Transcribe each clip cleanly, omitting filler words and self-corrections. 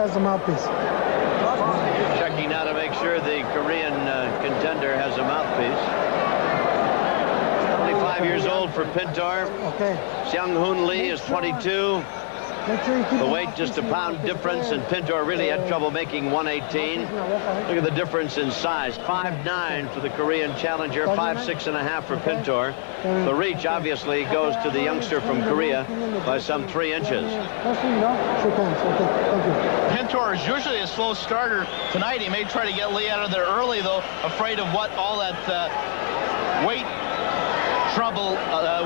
as a mouthpiece. Checking now to make sure the Korean contender has a mouthpiece. 25 years old for Pintor. Okay. Seung Hoon Lee is 22. The weight just a pound difference, and Pintor really had trouble making 118. Look at the difference in size. 5'9" for the Korean challenger, 5'6.5" for Pintor. The reach obviously goes to the youngster from Korea by some 3 inches. Pintor is usually a slow starter. Tonight he may try to get Lee out of there early, though, afraid of what all that weight trouble,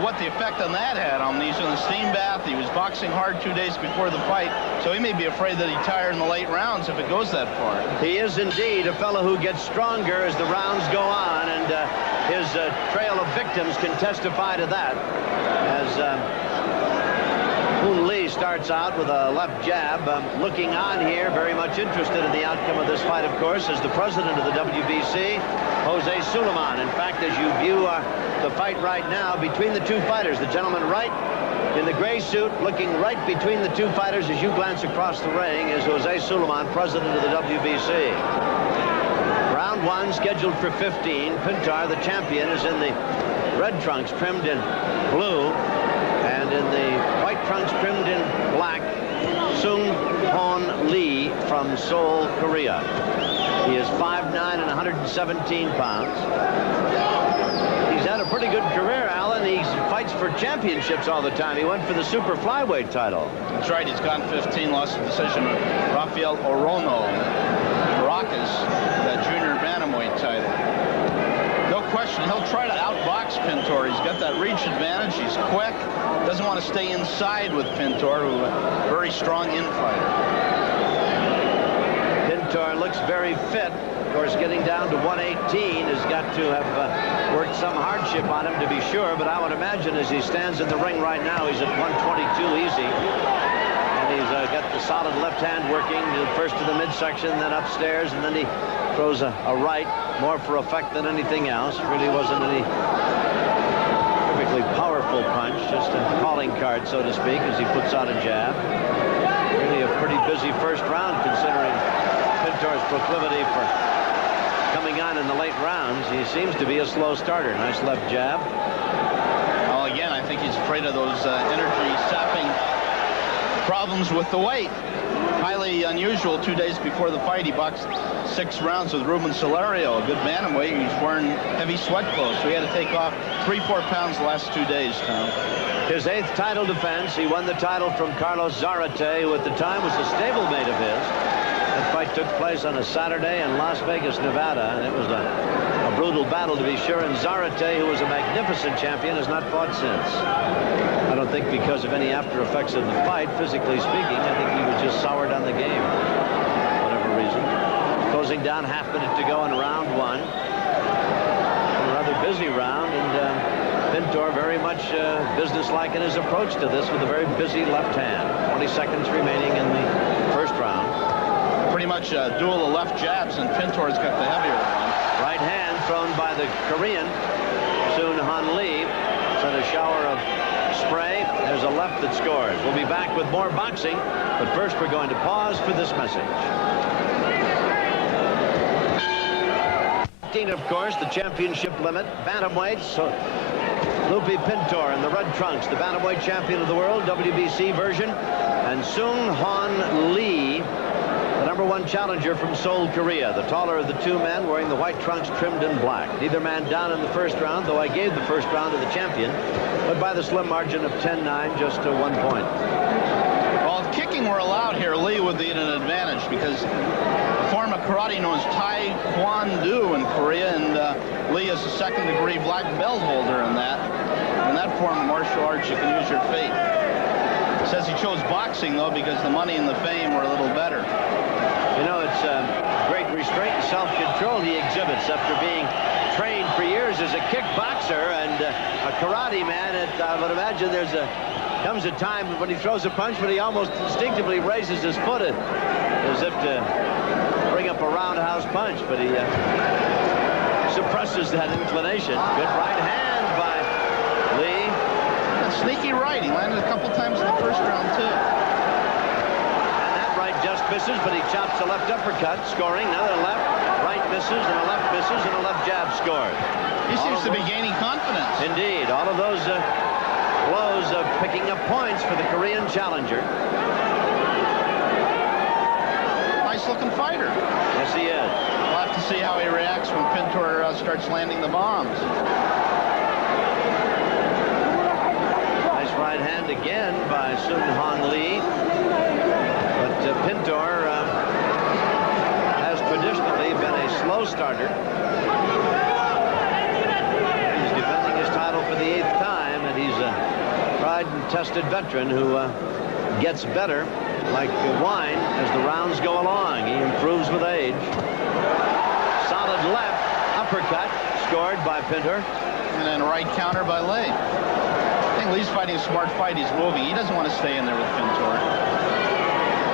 what the effect on that had on him. He's in the steam bath. He was boxing hard 2 days before the fight, so he may be afraid that he's tired in the late rounds if it goes that far. He is indeed a fellow who gets stronger as the rounds go on, and his trail of victims can testify to that. As Hoon Lee starts out with a left jab, looking on here, very much interested in the outcome of this fight, of course, as the president of the WBC, Jose Sulaiman. In fact, as you view the fight right now between the two fighters, the gentleman right in the gray suit looking right between the two fighters as you glance across the ring is Jose Sulaiman, president of the WBC. Round 1 scheduled for 15. Pintor, the champion, is in the red trunks trimmed in blue, and in the white trunks trimmed in black, Seung Hoon Lee from Seoul, Korea. He is 5'9" and 117 pounds. He's had a pretty good career, Alan. He fights for championships all the time. He went for the super flyweight title. That's right. He's gone 15, lost the decision of Rafael Orono, Caracas, that junior bantamweight title. No question, he'll try to outbox Pintor. He's got that reach advantage. He's quick. Doesn't want to stay inside with Pintor, who's a very strong in-fighter. Pintor looks very fit. Of course, getting down to 118 has got to have worked some hardship on him, to be sure, but I would imagine as he stands in the ring right now, he's at 122 easy. And he's got the solid left hand working, first to the midsection, then upstairs, and then he throws a right, more for effect than anything else. Really wasn't any perfectly powerful punch, just a calling card, so to speak, as he puts out a jab. Really a pretty busy first round, considering Pintor's proclivity for coming on in the late rounds. He seems to be a slow starter. Nice left jab. Well, again, I think he's afraid of those energy-sapping problems with the weight. Highly unusual. 2 days before the fight, he boxed 6 rounds with Ruben Solario, a good bantamweight. He's wearing heavy sweat clothes, so he had to take off 3-4 pounds the last 2 days, Tom. His 8th title defense. He won the title from Carlos Zarate, who at the time was a stablemate of his. That fight took place on a Saturday in Las Vegas, Nevada, and it was a brutal battle, to be sure. And Zarate, who was a magnificent champion, has not fought since. I don't think because of any after effects of the fight, physically speaking. I think he was just soured on the game, for whatever reason. Closing down, half minute to go in round 1. A rather busy round, and Pintor very much businesslike in his approach to this, with a very busy left hand. 20 seconds remaining in the first round. Pretty much a duel of left jabs, and Pintor's got the heavier one. Right hand thrown by the Korean, Seung Hoon Lee. Sent a shower of spray. There's a left that scores. We'll be back with more boxing, but first we're going to pause for this message. Of course, the championship limit, bantamweights. So Lupe Pintor in the red trunks, the bantamweight champion of the world, WBC version, and Seung Hoon Lee, the #1 challenger from Seoul, Korea, the taller of the two men, wearing the white trunks trimmed in black. Neither man down in the first round, though I gave the first round to the champion, but by the slim margin of 10-9, just to 1 point. Well, if kicking were allowed here, Lee would be at an advantage, because a form of karate known as Tai Kwon Do in Korea, and Lee is a second-degree black belt holder in that. In that form of martial arts, you can use your fate. Says he chose boxing, though, because the money and the fame were a little better. You know, it's great restraint and self-control he exhibits after being trained for years as a kickboxer and a karate man. I would imagine comes a time when he throws a punch when he almost instinctively raises his foot as if to bring up a roundhouse punch, but he suppresses that inclination. Good right hand by Lee. And sneaky right. He landed a couple times in the first round, too. And that right just misses, but he chops a left uppercut, scoring. Another left, right misses, and a left misses, and a left jab scores. He seems to be gaining confidence. Indeed. All of those blows picking up points for the Korean challenger. Nice-looking fighter. Yes, he is. We'll have to see how he reacts when Pintor starts landing the bombs. Nice right hand again by Seung Hoon Lee. But Pintor has traditionally been a slow starter. He's defending his title for the 8th time, and he's a tried and tested veteran who gets better like wine as the rounds go along. He improves with age. Solid left uppercut scored by Pintor. And then right counter by Lee. I think Lee's fighting a smart fight. He's moving. He doesn't want to stay in there with Pintor.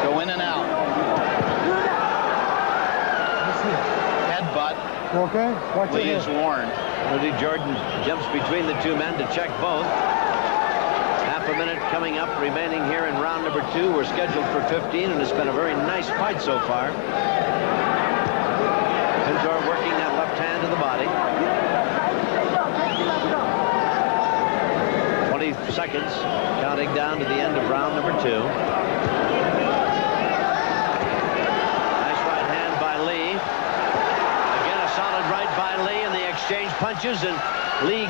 Go in and out. Headbutt. Okay. Watch Lee is warned. Rudy Jordan jumps between the two men to check both. Half a minute coming up, remaining here in round number 2. We're scheduled for 15, and it's been a very nice fight so far. Pintor working that left hand to the body. 20 seconds, counting down to the end of round number 2. Nice right hand by Lee. Again, a solid right by Lee, and the exchange punches, and Lee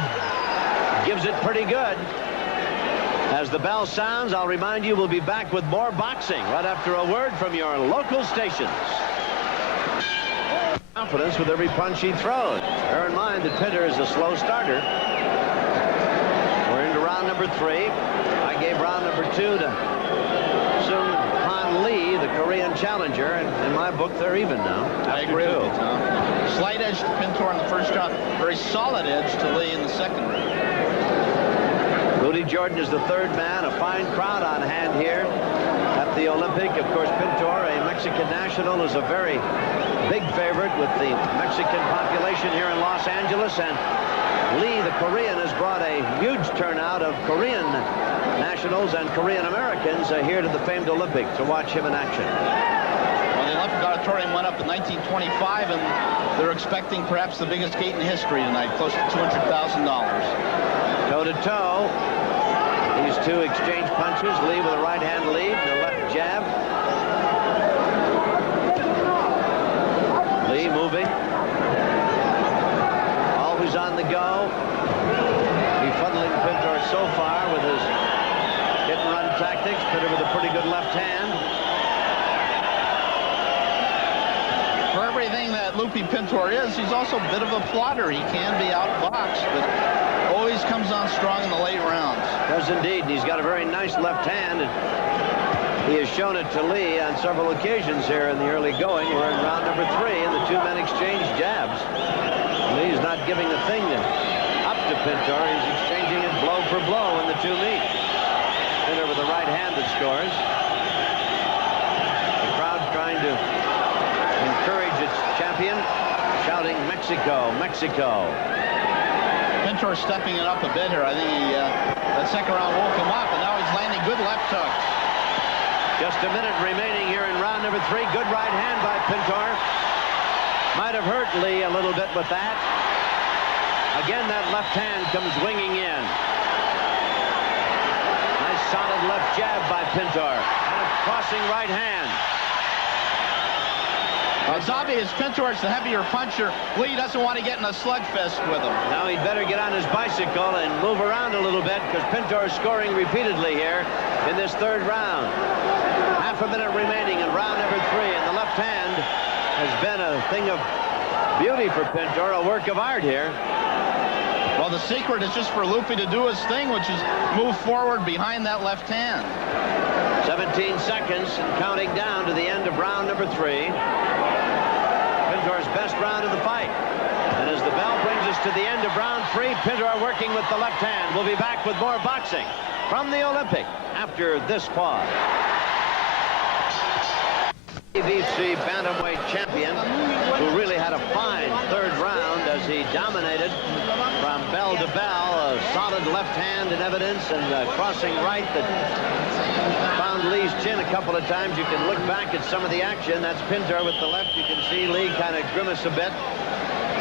gives it pretty good. As the bell sounds, I'll remind you we'll be back with more boxing right after a word from your local stations. Confidence with every punch he throws. Bear in mind that Pintor is a slow starter. We're into round number 3. I gave round number 2 to Seung Hoon Lee, the Korean challenger, and in my book they're even now. I agree with you, Tom. Slight edge to Pintor in the first round. Very solid edge to Lee in the second round. Rudy Jordan is the third man. A fine crowd on hand here at the Olympic. Of course, Pintor, a Mexican national, is a very big favorite with the Mexican population here in Los Angeles. And Lee, the Korean, has brought a huge turnout of Korean nationals and Korean Americans here to the famed Olympic to watch him in action. Well, the Olympic auditorium went up in 1925, and they're expecting perhaps the biggest gate in history tonight, close to $200,000. Toe-to-toe. These two exchange punches. Lee with a right hand lead, the left jab. Lee moving. Always on the go. Befuddling Pintor so far with his hit and run tactics. Pintor with a pretty good left hand. For everything that Lupe Pintor is, he's also a bit of a plotter. He can be outboxed, but always comes on strong in the late rounds. Does indeed. And he's got a very nice left hand. And he has shown it to Lee on several occasions here in the early going. We're in round number 3, and the two men exchange jabs. Lee's not giving a thing up to Pintor. He's exchanging it blow for blow when the two meet. Pintor with a right hand that scores. The crowd trying to encourage its champion, shouting, "Mexico, Mexico." Pintor stepping it up a bit here. I think that second round woke him up, and now he's landing good left hooks. Just a minute remaining here in round number 3. Good right hand by Pintor. Might have hurt Lee a little bit with that. Again, that left hand comes winging in. Nice solid left jab by Pintor. And a crossing right hand. It's obvious Pintor's the heavier puncher. Lee doesn't want to get in a slugfest with him. Now he'd better get on his bicycle and move around a little bit, because Pintor is scoring repeatedly here in this third round. Half a minute remaining in round number 3, and the left hand has been a thing of beauty for Pintor, a work of art here. Well, the secret is just for Lupe to do his thing, which is move forward behind that left hand. 17 seconds and counting down to the end of round number 3. Pintor's best round of the fight. And as the bell brings us to the end of round 3, Pintor working with the left hand. We'll be back with more boxing from the Olympic after this pause. PBC bantamweight champion, who really had a fine third round as he dominated from bell to bell. A solid left hand in evidence, and crossing right that found Lee's chin a couple of times. You can look back at some of the action. That's Pintor with the left. You can see Lee kind of grimace a bit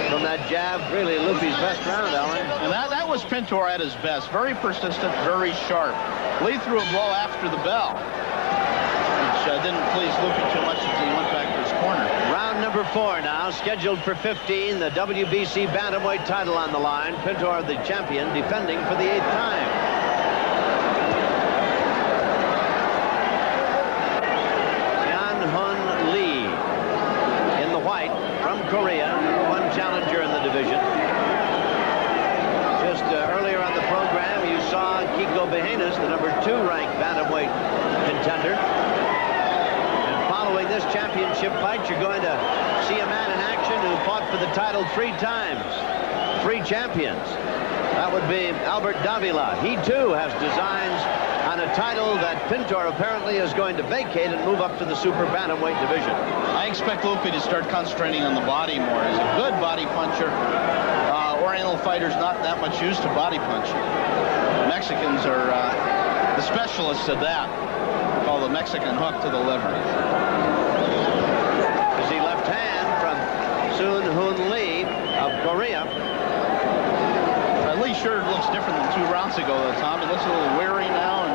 from that jab. Really Lupe's best round, Alan. And that was Pintor at his best. Very persistent, very sharp. Lee threw a blow after the bell, which didn't please Lupe too much as he went back to his corner. Round number 4 now, scheduled for 15. The WBC bantamweight title on the line. Pintor, the champion, defending for the 8th time. Seung Hoon Lee in the white from Korea, #1 challenger in the division. Just earlier on the program, you saw Kiko Behenas, the #2 ranked bantamweight contender. Following this championship fight, you're going to see a man in action who fought for the title 3 times. 3 champions. That would be Albert Davila. He too has designs on a title that Pintor apparently is going to vacate and move up to the super bantamweight division. I expect Lupe to start concentrating on the body more. He's a good body puncher. Oriental fighters not that much used to body punching. Mexicans are the specialists at that. Called the Mexican hook to the liver. You see left hand from Seung Hoon Lee of Korea. Lee sure looks different than 2 rounds ago, though, Tom. He looks a little weary now and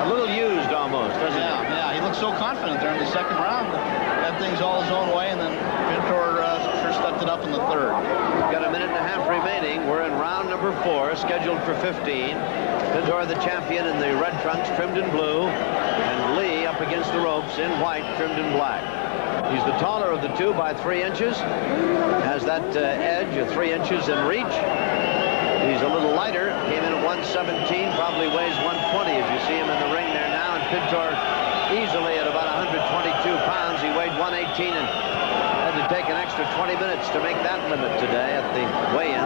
a little used almost, doesn't he? Yeah, he looks so confident there in the 2nd round. Had things all his own way, and then Pintor sure stepped it up in the 3rd. We've got a minute and a half remaining. We're in round number 4, scheduled for 15. Pintor, the champion, in the red trunks, trimmed in blue, and Lee up against the ropes in white, trimmed in black. He's the taller of the 2 by 3 inches. Has that edge of 3 inches in reach. He's a little lighter. Came in at 117, probably weighs 120 as you see him in the ring there now. And Pintor easily at about 122 pounds. He weighed 118 and had to take an extra 20 minutes to make that limit today at the weigh-in.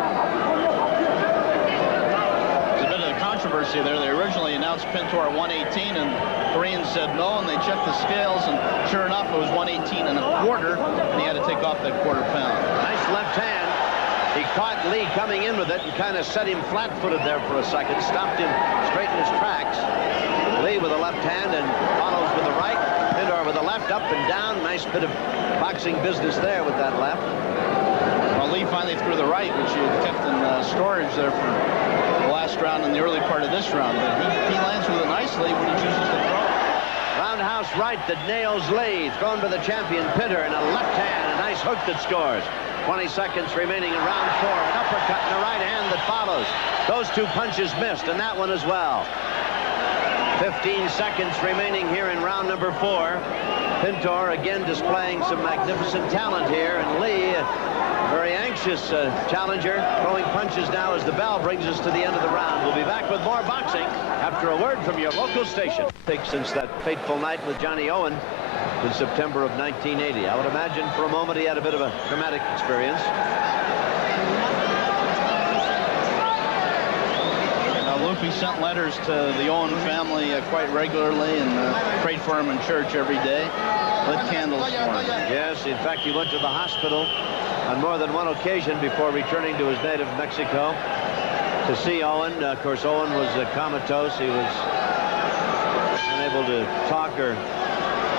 Controversy there. They originally announced Pintor at 118, and Koreans said no, and they checked the scales, and sure enough, it was 118 and a quarter, and he had to take off that quarter pound. Nice left hand. He caught Lee coming in with it and kind of set him flat-footed there for a second, stopped him straight in his tracks. Lee with a left hand and follows with the right. Pintor with a left, up and down. Nice bit of boxing business there with that left. Well, Lee finally threw the right, which he had kept in storage there for the last round and the early part of this round, but he lands with it nicely when he chooses to throw. Roundhouse right that nails Lee, thrown by the champion Pintor, and a left hand, a nice hook that scores. 20 seconds remaining in round 4. An uppercut and a right hand that follows. Those 2 punches missed, and that one as well. 15 seconds remaining here in round number 4. Pintor again displaying some magnificent talent here, and Lee, very anxious challenger, throwing punches now as the bell brings us to the end of the round. We'll be back with more boxing after a word from your local station. Since that fateful night with Johnny Owen in September of 1980. I would imagine for a moment he had a bit of a traumatic experience. Lupe sent letters to the Owen family quite regularly and prayed for him in church every day. Lit candles for him. Yes, in fact, he went to the hospital on more than one occasion before returning to his native Mexico to see Owen. Of course, Owen was comatose. He was unable to talk or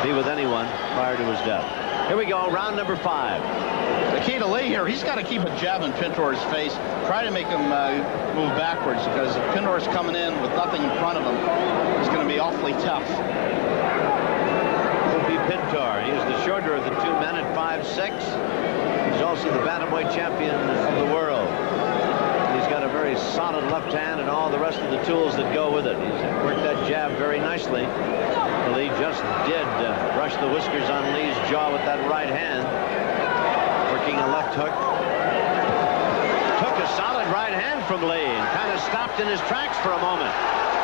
be with anyone prior to his death. Here we go, round number 5. The key to Lee here, he's got to keep a jab in Pintor's face. Try to make him move backwards, because if Pintor's coming in with nothing in front of him, it's going to be awfully tough. Lupe Pintor, he is the shorter of the 2 men at 5'6". He's also the bantamweight champion of the world. He's got a very solid left hand and all the rest of the tools that go with it. He's worked that jab very nicely. Lee just did brush the whiskers on Lee's jaw with that right hand. Working a left hook. Took a solid right hand from Lee and kind of stopped in his tracks for a moment.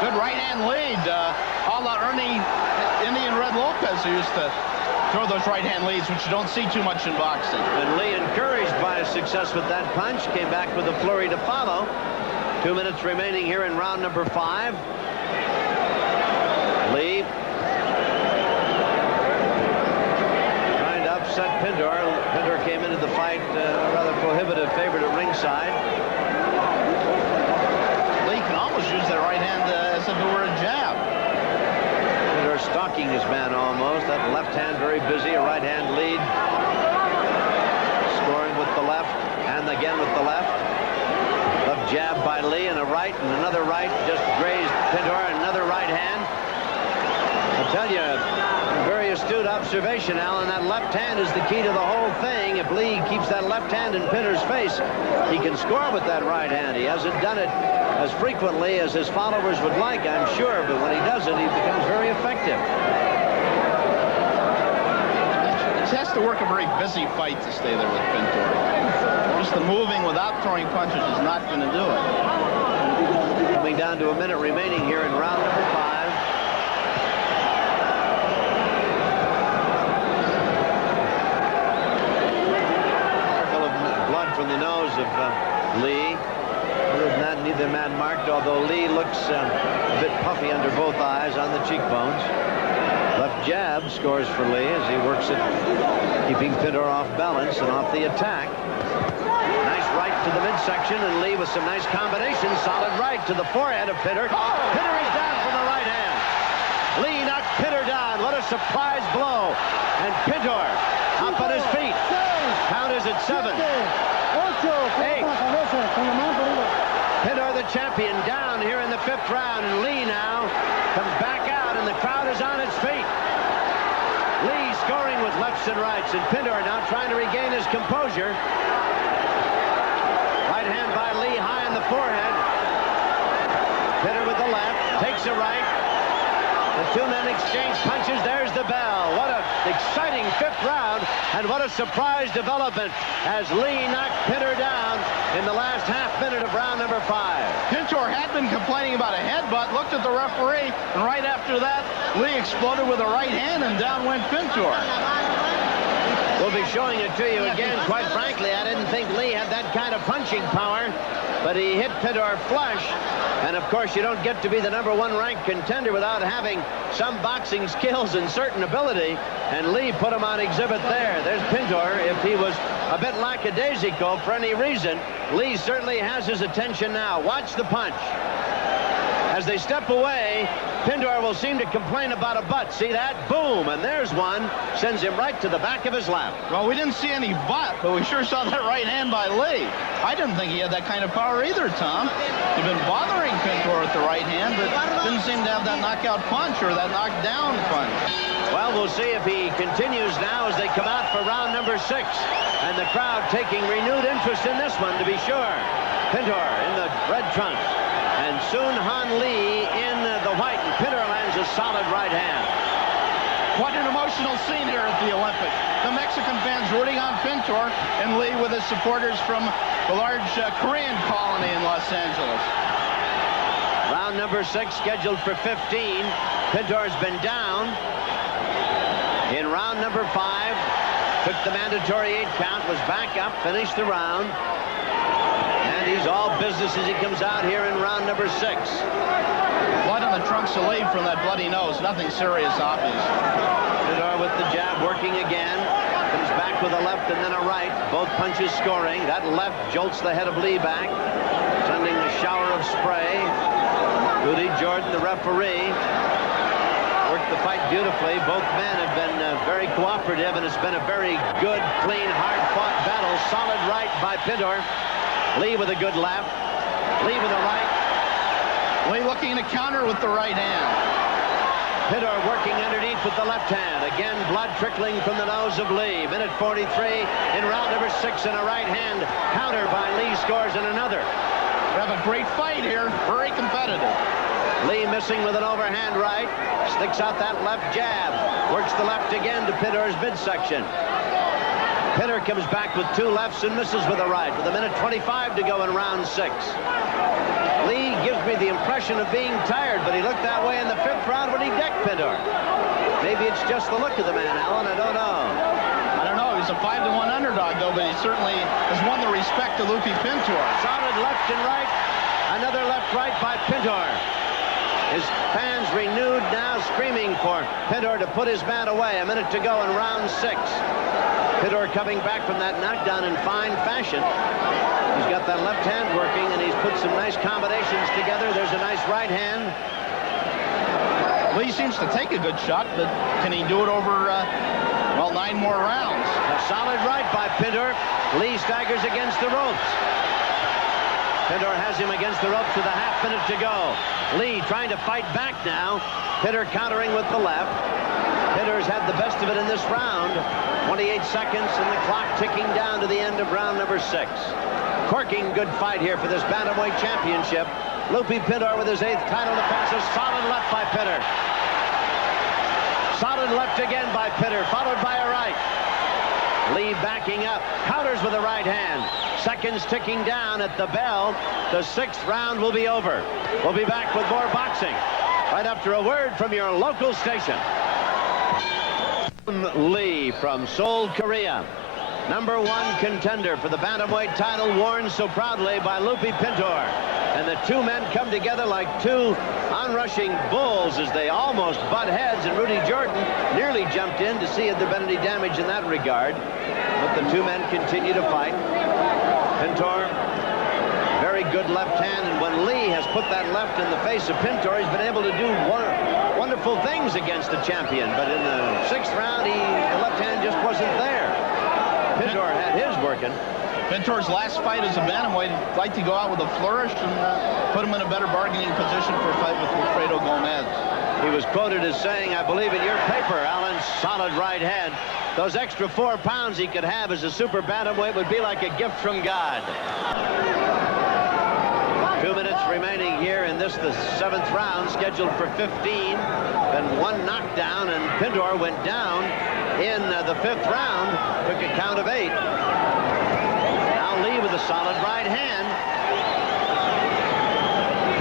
Good right hand lead. A la Ernie Indian Red Lopez, who used to throw those right hand leads, which you don't see too much in boxing. And Lee, encouraged by his success with that punch, came back with a flurry to follow. 2 minutes remaining here in round number 5. Lee trying to upset Pintor. Pintor came into the fight a rather prohibitive favorite at ringside. Lee can almost use that right hand as if it were a jab. Pintor walking his man almost. That left hand very busy, a right hand lead. Scoring with the left and again with the left. Left jab by Lee and a right and another right. Just grazed Pintor, another right hand. I'll tell you, very astute observation, Alan. That left hand is the key to the whole thing. If Lee keeps that left hand in Pintor's face, he can score with that right hand. He hasn't done it as frequently as his followers would like, I'm sure, but when he does it, he becomes very effective. He has to work a very busy fight to stay there with Pintor. Just the moving without throwing punches is not going to do it. Coming down to a minute remaining here in round number 5. From the nose of Lee. Other than that, neither man marked, although Lee looks a bit puffy under both eyes on the cheekbones. Left jab scores for Lee as he works it, keeping Pintor off balance and off the attack. Nice right to the midsection, and Lee with some nice combinations. Solid right to the forehead of Pintor. Pintor is down from the right hand. Lee knocked Pintor down. What a surprise blow. And Pintor up on his feet. Count is at 7. 8. Pintor, the champion, down here in the 5th round, and Lee now comes back out, and the crowd is on its feet. Lee scoring with lefts and rights, and Pintor now trying to regain his composure. Right hand by Lee high on the forehead. Pintor with the left, takes a right. The two men exchange punches. There's the bell. What an exciting 5th round, and what a surprise development as Lee knocked Pintor down in the last half minute of round number 5. Pintor had been complaining about a headbutt, looked at the referee, and right after that, Lee exploded with a right hand, and down went Pintor. We'll be showing it to you again. Quite frankly, I didn't think Lee had that kind of punching power, but he hit Pintor flush. And, of course, you don't get to be the #1 ranked contender without having some boxing skills and certain ability. And Lee put him on exhibit there. There's Pintor. If he was a bit lackadaisical for any reason, Lee certainly has his attention now. Watch the punch. As they step away, Pintor will seem to complain about a butt. See that? Boom, and there's one. Sends him right to the back of his lap. Well, we didn't see any butt, but we sure saw that right hand by Lee. I didn't think he had that kind of power either, Tom. He'd been bothering Pintor with the right hand, but didn't seem to have that knockout punch or that knockdown punch. Well, we'll see if he continues now as they come out for round number 6. And the crowd taking renewed interest in this one, to be sure. Pintor in the red trunks. And Seung Hoon Lee in the white, and Pintor lands a solid right hand. What an emotional scene here at the Olympics. The Mexican fans rooting on Pintor, and Lee with his supporters from the large Korean colony in Los Angeles. Round number 6 scheduled for 15. Pintor's been down. In round number 5, took the mandatory 8 count, was back up, finished the round. And he's all business as he comes out here in round number 6. Blood on the trunks of Lee from that bloody nose. Nothing serious, obvious. Pintor with the jab working again. Comes back with a left and then a right. Both punches scoring. That left jolts the head of Lee back, sending a shower of spray. Rudy Jordan, the referee, worked the fight beautifully. Both men have been very cooperative, and it's been a very good, clean, hard-fought battle. Solid right by Pintor. Lee with a good left. Lee with a right. Lee looking to counter with the right hand. Pintor working underneath with the left hand. Again, blood trickling from the nose of Lee. Minute 43 in round number 6, and a right hand counter by Lee scores in another. We have a great fight here. Very competitive. Lee missing with an overhand right. Sticks out that left jab. Works the left again to Pintor's midsection. Pintor comes back with 2 lefts and misses with a right, with a minute 25 to go in round 6. Lee gives me the impression of being tired, but he looked that way in the 5th round when he decked Pintor. Maybe it's just the look of the man, Alan. I don't know. I don't know. He's a 5-1 underdog, though, but he certainly has won the respect of Lupe Pintor. Solid left and right. Another left-right by Pintor. His fans renewed now, screaming for Pintor to put his man away. A minute to go in round 6. Pintor coming back from that knockdown in fine fashion. He's got that left hand working, and he's put some nice combinations together. There's a nice right hand. Lee seems to take a good shot, but can he do it over, well, 9 more rounds? A solid right by Pintor. Lee staggers against the ropes. Pintor has him against the ropes with a half minute to go. Lee trying to fight back now. Pintor countering with the left. Pintor's had the best of it in this round. 28 seconds and the clock ticking down to the end of round number 6. Corking good fight here for this Bantamweight Championship. Lupe Pintor with his 8th title defense. A solid left by Pintor. Solid left again by Pintor, followed by a right. Lee backing up, counters with a right hand. Seconds ticking down at the bell. The 6th round will be over. We'll be back with more boxing right after a word from your local station. Lee from Seoul, Korea. Number 1 contender for the Bantamweight title, worn so proudly by Lupe Pintor. And the two men come together like two onrushing bulls as they almost butt heads, and Rudy Jordan nearly jumped in to see if there been any damage in that regard. But the two men continue to fight. Pintor, very good left hand, and when Lee has put that left in the face of Pintor, he's been able to do wonderful things against the champion. But in the 6th round, the left hand just wasn't there. Pintor had his working. Pintor's last fight as a bantamweight, he'd like to go out with a flourish and put him in a better bargaining position for a fight with Wilfredo Gomez. He was quoted as saying, I believe in your paper, Alan, solid right hand. Those extra 4 pounds he could have as a super bantamweight would be like a gift from God. 2 minutes remaining here in this, the 7th round, scheduled for 15. Then 1 knockdown, and Pintor went down in the 5th round, took a count of 8. Now Lee with a solid right hand.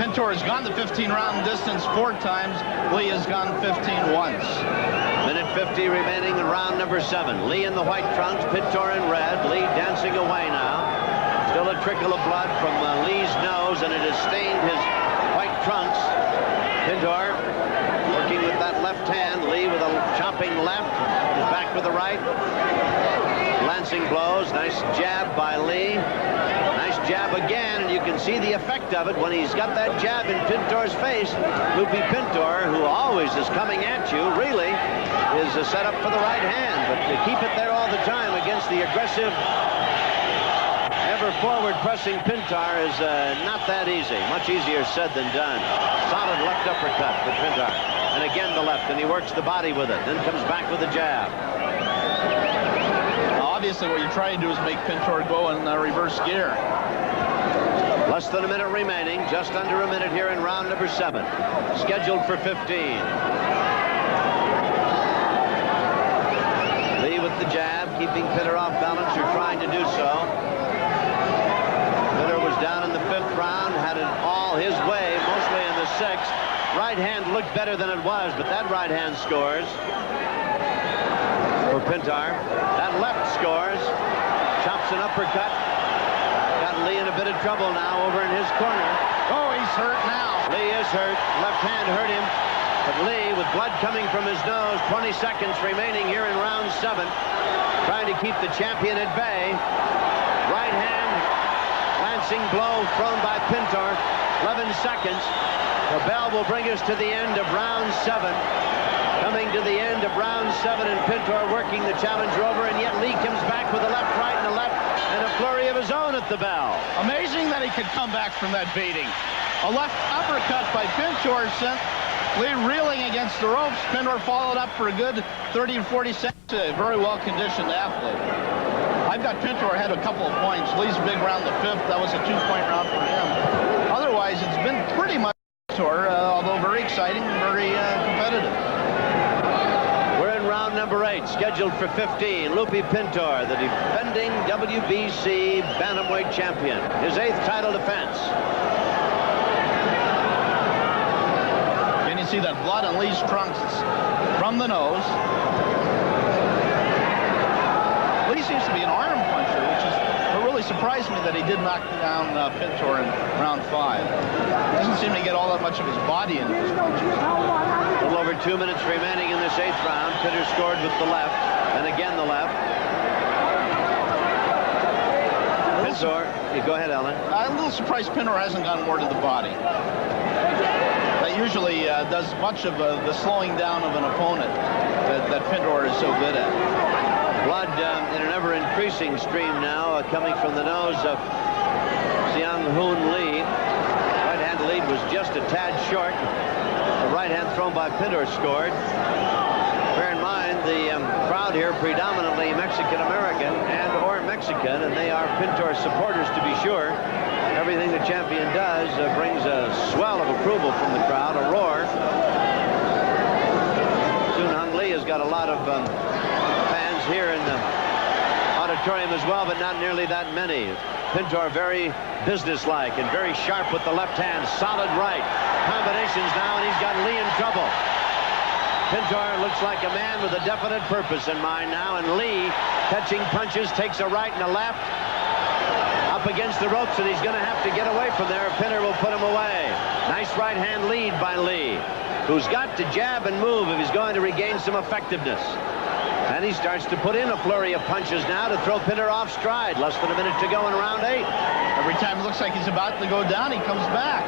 Pintor has gone the 15-round distance 4 times. Lee has gone 15 once. Minute 50 remaining in round number 7. Lee in the white trunks, Pintor in red. Lee dancing away now. Still a trickle of blood from Lee's nose, and it has stained his white trunks. Pintor working with that left hand. Lee with a chopping left. He's back with the right. Lancing blows. Nice jab by Lee. Nice jab again, and you can see the effect of it when he's got that jab in Pintor's face. Lupe Pintor, who always is coming at you, really is set up for the right hand. But to keep it there all the time against the aggressive, ever forward pressing Pintor is not that easy. Much easier said than done. Solid left uppercut for Pintor. And again the left, and he works the body with it. Then comes back with a jab. Obviously what you're trying to do is make Pintor go in reverse gear. Less than a minute remaining, just under a minute here in round number 7. Scheduled for 15. Lee with the jab, keeping Pintor off balance, or trying to do so. Pintor was down in the 5th round, had it all his way, mostly in the 6th. Right hand looked better than it was, but that right hand scores for Pintor. That left scores. Chops an uppercut. Got Lee in a bit of trouble now over in his corner. Oh, he's hurt now. Lee is hurt. Left hand hurt him. But Lee, with blood coming from his nose, 20 seconds remaining here in round 7, trying to keep the champion at bay. Right hand, lancing blow thrown by Pintor. 11 seconds. The bell will bring us to the end of round 7. Coming to the end of round 7, and Pintor working the challenger over, and yet Lee comes back with a left, right, and a left, and a flurry of his own at the bell. Amazing that he could come back from that beating. A left uppercut by Pintor sent Lee reeling against the ropes. Pintor followed up for a good 30 to 40 seconds. A very well-conditioned athlete. I've got Pintor ahead a couple of points. Lee's big round the 5th. That was a 2-point round for him. Otherwise, it's been pretty much Pintor, although very exciting and very competitive. Round number 8, scheduled for 15. Lupe Pintor, the defending WBC Bantamweight champion. His 8th title defense. Can you see that blood on Lee's trunks from the nose? Lee seems to be an arm puncher, which is what really surprised me, that he did knock down Pintor in round 5. Doesn't seem to get all that much of his body into his punches. A little over 2 minutes remaining in this 8th round. Pintor scored with the left, and again the left. Pintor, go ahead, Ellen. I'm a little surprised Pintor hasn't gone more to the body. usually does much of the slowing down of an opponent that Pintor is so good at. Blood in an ever-increasing stream now coming from the nose of Seung Hoon Lee. Right-hand lead was just a tad short. The right hand thrown by Pintor scored. Bear in mind the crowd here predominantly Mexican-American and or Mexican, and they are Pintor supporters to be sure. Everything the champion does brings a swell of approval from the crowd, a roar. Seung Hoon Lee has got a lot of fans here in the auditorium as well, but not nearly that many. Pintor very businesslike and very sharp with the left hand, solid right. Combinations now, and he's got Lee in trouble. Pintor looks like a man with a definite purpose in mind now, and Lee, catching punches, takes a right and a left. Up against the ropes, and he's going to have to get away from there. Pintor will put him away. Nice right-hand lead by Lee, who's got to jab and move if he's going to regain some effectiveness. And he starts to put in a flurry of punches now to throw Pintor off stride. Less than a minute to go in round 8. Every time it looks like he's about to go down, he comes back.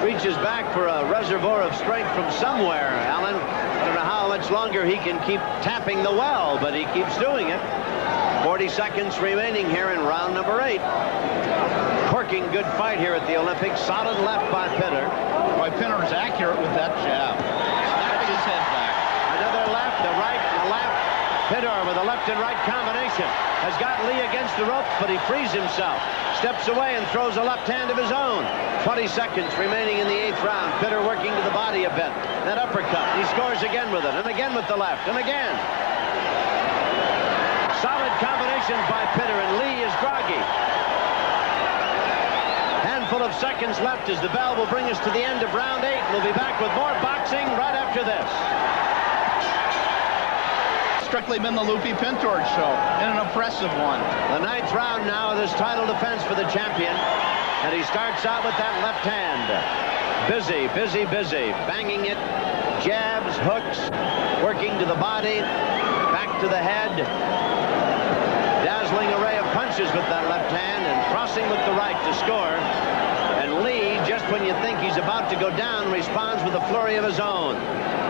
He reaches back for a reservoir of strength from somewhere, Alan. I don't know how much longer he can keep tapping the well, but he keeps doing it. 40 seconds remaining here in round number 8. Corking good fight here at the Olympics. Solid left by Pintor. Boy, Pintor's accurate with that jab. Snapping his head back. Another left, a right, and a left. Pintor with a left and right combination has got Lee against the ropes, but he frees himself. Steps away and throws a left hand of his own. 20 seconds remaining in the 8th round. Pintor working to the body a bit. That uppercut. He scores again with it, and again with the left, and again. Solid combinations by Pintor, and Lee is groggy. Handful of seconds left as the bell will bring us to the end of round 8. We'll be back with more boxing right after this. Strictly been the Lupe Pintor show, and an impressive one. The 9th round now of this title defense for the champion, and he starts out with that left hand. Busy, busy, busy, banging it, jabs, hooks, working to the body, back to the head. Dazzling array of punches with that left hand, and crossing with the right to score. And Lee, just when you think he's about to go down, responds with a flurry of his own.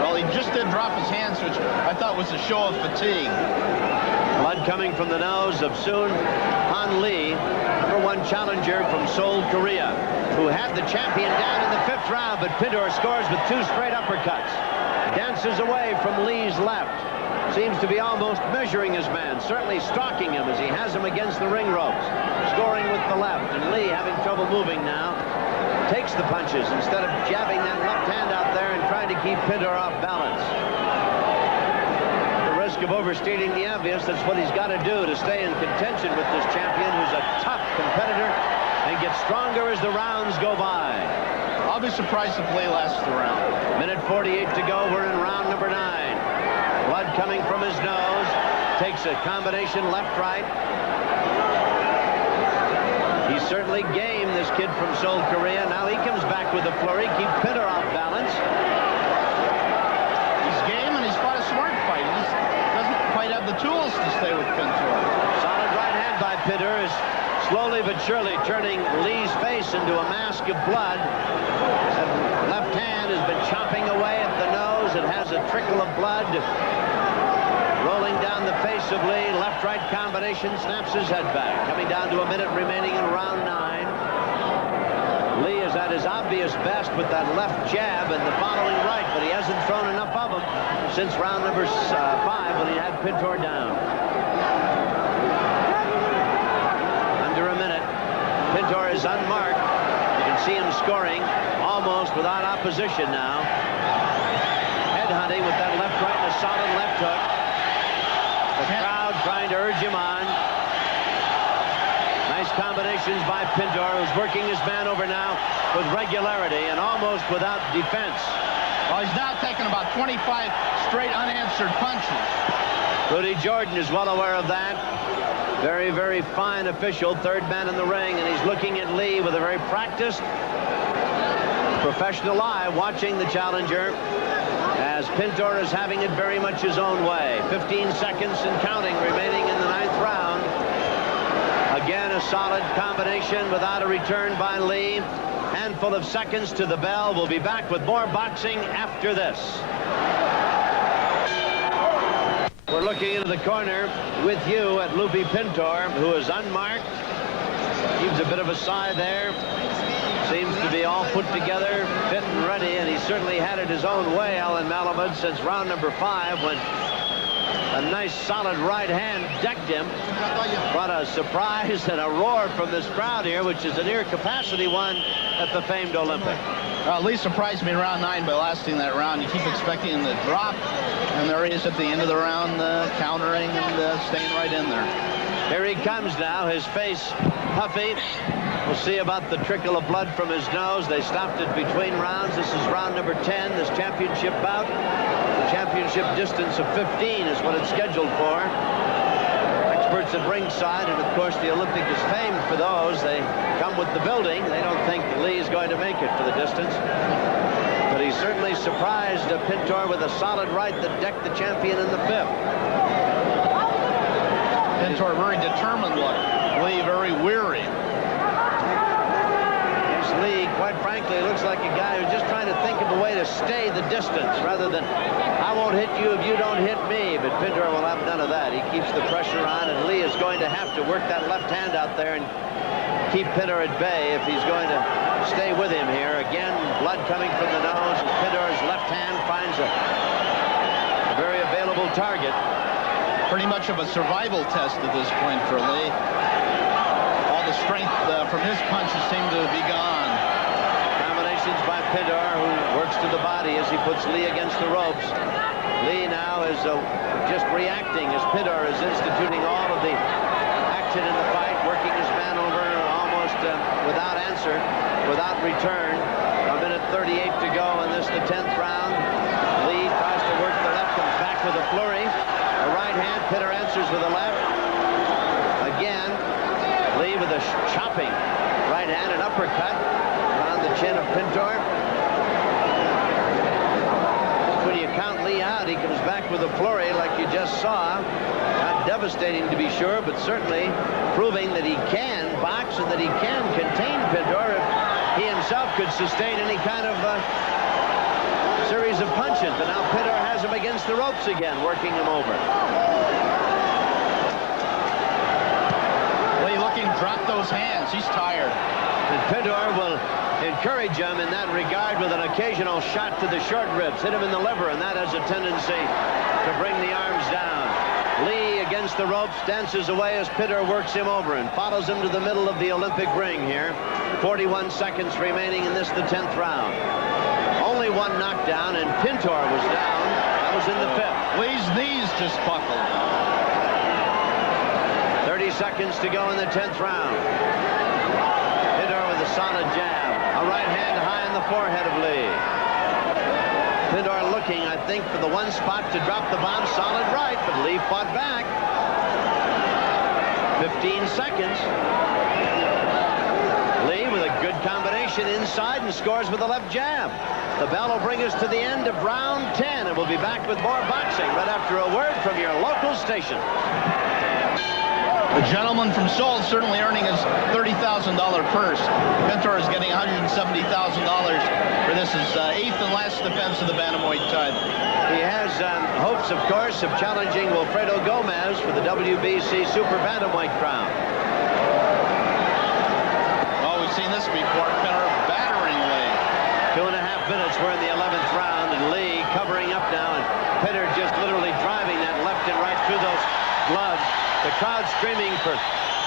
Well, he just did drop his hands, which I thought was a show of fatigue. Blood coming from the nose of Seung Hoon Lee, #1 challenger from Seoul, Korea, who had the champion down in the 5th round, but Pintor scores with 2 straight uppercuts. Dances away from Lee's left. Seems to be almost measuring his man, certainly stalking him as he has him against the ring ropes. Scoring with the left, and Lee having trouble moving now. Takes the punches instead of jabbing that left hand out there and trying to keep Pintor off balance. The risk of overstating the obvious, that's what he's got to do to stay in contention with this champion, who's a tough competitor and gets stronger as the rounds go by. I'll be surprised if Lee lasts the round. Minute 48 to go. We're in round number 9. Blood coming from his nose. Takes a combination left-right. He's certainly game, this kid from Seoul, Korea. Now he comes back with a flurry, keep Pintor off balance. He's game, and he's fought a smart fight. He just doesn't quite have the tools to stay with Pintor. Solid right hand by Pintor is slowly but surely turning Lee's face into a mask of blood. The left hand has been chopping away at the nose. It has a trickle of blood rolling down the face of Lee. Left-right combination, snaps his head back. Coming down to a minute remaining in round 9. Lee is at his obvious best with that left jab and the following right, but he hasn't thrown enough of them since round number 5 when he had Pintor down. Under a minute. Pintor is unmarked. You can see him scoring almost without opposition now. Headhunting with that left right and a solid left hook. The crowd trying to urge him on. Nice combinations by Pintor, who's working his man over now with regularity and almost without defense. Well, he's now taken about 25 straight unanswered punches. Rudy Jordan is well aware of that. Very, very fine official, 3rd man in the ring, and he's looking at Lee with a very practiced, professional eye, watching the challenger, as Pintor is having it very much his own way. 15 seconds and counting remaining in the 9th round. Again, a solid combination without a return by Lee. Handful handful of seconds to the bell. We'll be back with more boxing after this. We're looking into the corner with you at Lupe Pintor, who is unmarked. Gives a bit of a sigh there. Seems to be all put together, fit and ready, and he certainly had it his own way, Alan Malamud, since round number 5, when a nice solid right hand decked him. Brought a surprise and a roar from this crowd here, which is a near capacity one at the famed Olympic. Lee surprised me in round 9 by lasting that round. You keep expecting him to drop, and there he is at the end of the round, countering and staying right in there. Here he comes now, his face puffy. We'll see about the trickle of blood from his nose. They stopped it between rounds. This is round number 10, this championship bout. The championship distance of 15 is what it's scheduled for. Experts at ringside, and of course the Olympic is famed for those. They come with the building. They don't think Lee is going to make it for the distance. But he certainly surprised Pintor with a solid right that decked the champion in the 5th. Pintor very determined look. Lee very weary. Lee, quite frankly, looks like a guy who's just trying to think of a way to stay the distance rather than, I won't hit you if you don't hit me. But Pintor will have none of that. He keeps the pressure on, and Lee is going to have to work that left hand out there and keep Pintor at bay if he's going to stay with him here. Again, blood coming from the nose, and Pintor's left hand finds a very available target. Pretty much of a survival test at this point for Lee. All the strength from his punches seem to be gone. Combinations by Pintor, who works to the body as he puts Lee against the ropes. Lee now is just reacting as Pintor is instituting all of the action in the fight, working his man over almost without answer, without return. A minute 38 to go in this, the 10th round. Lee tries to work the left, comes back with a flurry. A right hand, Pintor answers with a left. Again, Lee with a chopping right hand, an uppercut on the chin of Pintor. When you count Lee out, he comes back with a flurry like you just saw. Not devastating to be sure, but certainly proving that he can box and that he can contain Pintor if he himself could sustain any kind of series of punches. But now Pintor has him against the ropes again, working him over. Drop those hands. He's tired. And Pintor will encourage him in that regard with an occasional shot to the short ribs. Hit him in the liver, and that has a tendency to bring the arms down. Lee against the ropes dances away as Pintor works him over and follows him to the middle of the Olympic ring here. 41 seconds remaining in this, the 10th round. Only one knockdown, and Pintor was down. That was in the 5th. Lee's knees just buckled. 30 seconds to go in the 10th round. Pintor with a solid jab. A right hand high in the forehead of Lee. Pintor looking, I think, for the one spot to drop the bomb. Solid right, but Lee fought back. 15 seconds. Lee with a good combination inside and scores with a left jab. The bell will bring us to the end of round 10, and we'll be back with more boxing right after a word from your local station. The gentleman from Seoul certainly earning his $30,000 purse. Pintor is getting $170,000 for this is 8th and last defense of the bantamweight title. He has hopes, of course, of challenging Wilfredo Gomez for the WBC Super Bantamweight crown. Oh, we've seen this before. Pintor battering Lee. 2.5 minutes. We're in the 11th round, and Lee covering up now, and Pintor just literally driving that left and right through those gloves. The crowd screaming for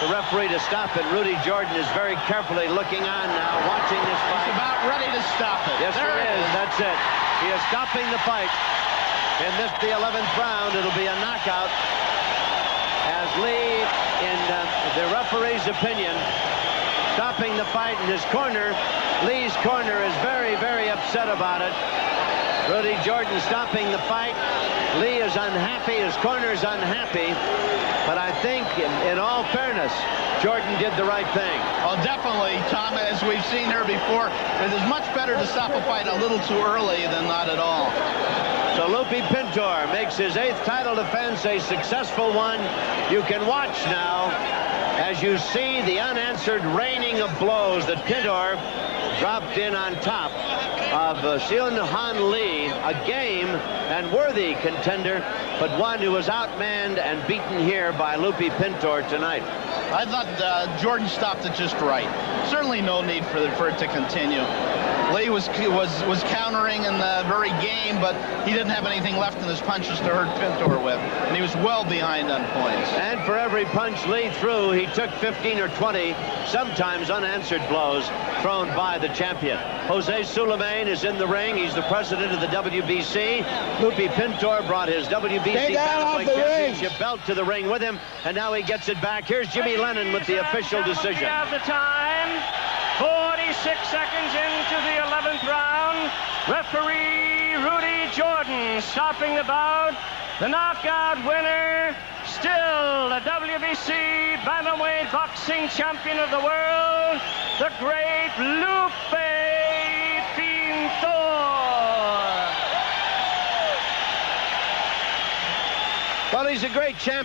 the referee to stop it. Rudy Jordan is very carefully looking on now, watching this fight. He's about ready to stop it. Yes, there he is. That's it. He is stopping the fight. In this, the 11th round, it'll be a knockout. As Lee, in the referee's opinion, stopping the fight in his corner. Lee's corner is very, very upset about it. Rudy Jordan stopping the fight. Lee is unhappy. His corner is unhappy. But I think, in all fairness, Jordan did the right thing. Oh, definitely, Tom. As we've seen here before, it is much better to stop a fight a little too early than not at all. So Lupe Pintor makes his 8th title defense a successful one. You can watch now as you see the unanswered raining of blows that Pintor dropped in on top of Seung Hoon Lee, a game and worthy contender, but one who was outmanned and beaten here by Lupe Pintor tonight. I thought Jordan stopped it just right. Certainly no need for it to continue. Lee was countering in the very game, but he didn't have anything left in his punches to hurt Pintor with, and he was well behind on points. And for every punch Lee threw, he took 15 or 20, sometimes unanswered blows thrown by the champion. Jose Sulaiman is in the ring. He's the president of the WBC. Lupe Pintor brought his WBC Bantamweight Championship belt to the ring with him, and now he gets it back. Here's Jimmy Lennon with the official decision. Of the time, 46 seconds into the 11th round. Referee Rudy Jordan stopping the bout. The knockout winner, still the WBC Bantamweight boxing champion of the world, the great Lupe Pintor. Well, he's a great champion.